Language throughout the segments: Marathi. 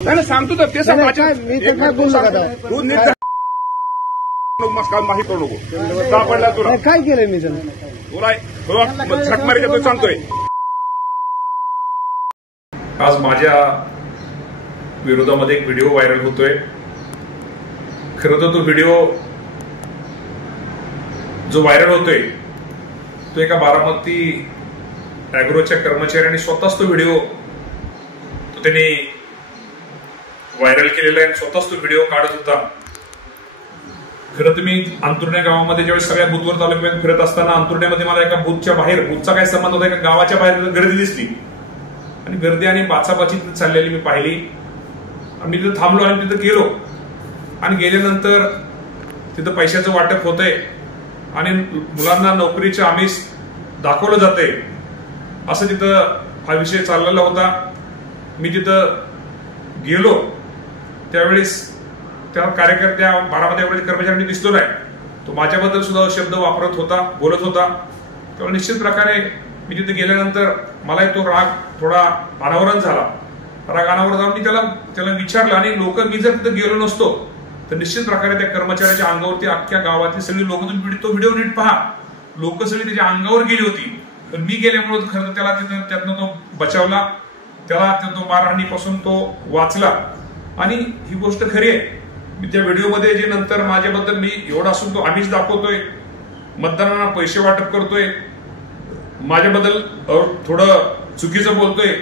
नाही सांगतो तर ते मी बोललो का तू नीट माहिती करू नको सापडला तुला काय केलंय मी तुला झक मारी तो सांगतोय। आज माझ्या विरोधामध्ये एक व्हिडिओ व्हायरल होतोय। खरं तर तो व्हिडिओ जो व्हायरल होतोय तो एका बारामती अॅग्रोच्या कर्मचाऱ्यांनी स्वतःच तो व्हिडिओ त्यांनी व्हायरल केलेला आहे, स्वतःच तो व्हिडिओ काढत होता। खरं तर मी अंतुर्ण्या गावामध्ये ज्यावेळेस सगळ्या बुथवर तालुक्यात फिरत असताना अंतुर्ण्यामध्ये मला एका बुथच्या बाहेर, बुथचा काय संबंध होता, एका गावाच्या बाहेर गर्दी दिसली आणि गर्दी आणि बाचाबाची चाललेली मी पाहिली। मी तिथं थांबलो आणि तिथं गेलो आणि गेल्यानंतर तिथं पैशाचं वाटप होतंय आणि मुलांना नोकरीचं आमिष दाखवलं जातंय असं तिथं हा विषय चाललेला होता। मी तिथं गेलो त्यावेळेस त्या कार्यकर्त्या बारामती कर्मचाऱ्यांनी दिसतो नाही, तो माझ्याबद्दल सुद्धा शब्द वापरत होता, बोलत होता। त्यामुळे निश्चित प्रकारे मी तिथे गेल्यानंतर मला तो राग थोडा अनावरण झाला। राग अनावरण मी त्याला विचारलं आणि लोक, मी जर तिथे गेलो नसतो तर निश्चित प्रकारे त्या कर्मचाऱ्याच्या अंगावरती अख्ख्या गावातली सगळी लोक, तो व्हिडिओ नीट पहा, लोक सगळी त्याच्या अंगावर गेली होती। पण मी गेल्यामुळे खरं त्याला त्यातनं तो बचावला, त्याला तो मारहाणीपासून तो वाचला। आणि ही गोष्ट खरी आहे। मी त्या व्हिडिओमध्ये जे नंतर माझ्याबद्दल मी एवढा असून तो आमिष दाखवतोय, मतदारांना पैसे वाटप करतोय, माझ्याबद्दल थोडं चुकीचं बोलतोय,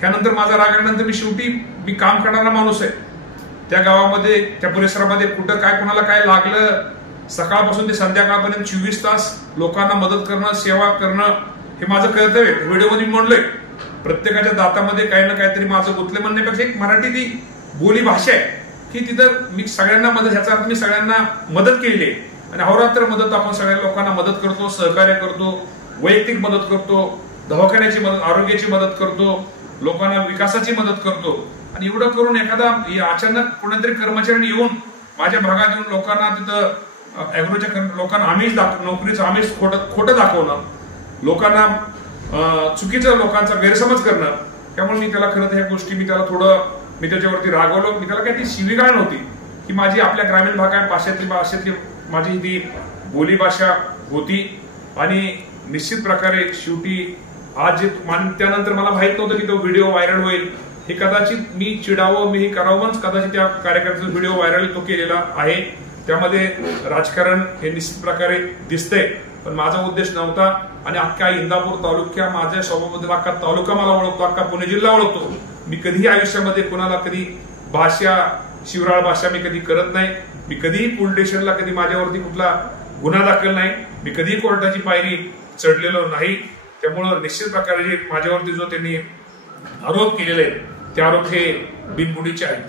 ह्यानंतर माझा राग आल्यानंतर मी काम करणारा माणूस आहे। त्या गावामध्ये, त्या परिसरामध्ये कुठं काय कोणाला काय लागलं, सकाळपासून ते संध्याकाळपर्यंत 24 तास लोकांना मदत करणं, सेवा करणं हे माझं कर्तव्य। व्हिडिओमध्ये मी म्हणलोय प्रत्येकाच्या दातामध्ये काही ना काहीतरी माझं गुंतलं म्हणण्यापेक्षा एक मराठी ती बोली भाषा आहे की तिथं मी सगळ्यांना मदत, ह्याचा अर्थ मी सगळ्यांना मदत केली आहे आणि अहोरात्र मदत, आपण सगळ्या लोकांना मदत करतो, सहकार्य करतो, वैयक्तिक मदत करतो, दवाखान्याची मदत, आरोग्याची मदत करतो, लोकांना विकासाची मदत करतो। आणि एवढं करून एखादा अचानक कोणीतरी कर्मचाऱ्यांनी येऊन माझ्या भागात येऊन लोकांना तिथं अॅग्रोच्या लोकांना आमिष नोकरीचं आमिष खोटं दाखवणं, लोकांना चुकीचं लोकांचा गैरसमज करणं, त्यामुळे मी त्याला खरं तर ह्या गोष्टी मी त्याच्यावरती रागवलो। मी त्याला काही ती शिवीगाळ नव्हती की माझी आपल्या ग्रामीण भागात भाषेतली माझी ती बोली भाषा होती। आणि निश्चित प्रकारे शेवटी आज जे त्यानंतर मला माहित नव्हतं की तो व्हिडिओ व्हायरल होईल, हे कदाचित मी चिडावं, मी करावं, कदाचित त्या कार्यकर्त्याचा व्हिडिओ व्हायरल तो केलेला आहे। त्यामध्ये राजकारण हे निश्चित प्रकारे दिसतंय, पण माझा उद्देश नव्हता। आणि अख्खा इंदापूर तालुक्या, माझ्या स्वभावाबद्दल अख्खा तालुका मला ओळखतो, अख्खा पुणे जिल्हा ओळखतो। मी कधीही आयुष्यामध्ये कोणाला कधी शिवराळ भाषा मी कधी करत नाही। मी कधीही पोलीस स्टेशनला कधी माझ्यावरती कुठला गुन्हा दाखल नाही, मी कधीही कोर्टाची पायरी चढलेलो नाही। त्यामुळं निश्चित प्रकारे माझ्यावरती जो त्यांनी आरोप केलेले आहेत ते आरोप हे बिनबुडीचे आहेत।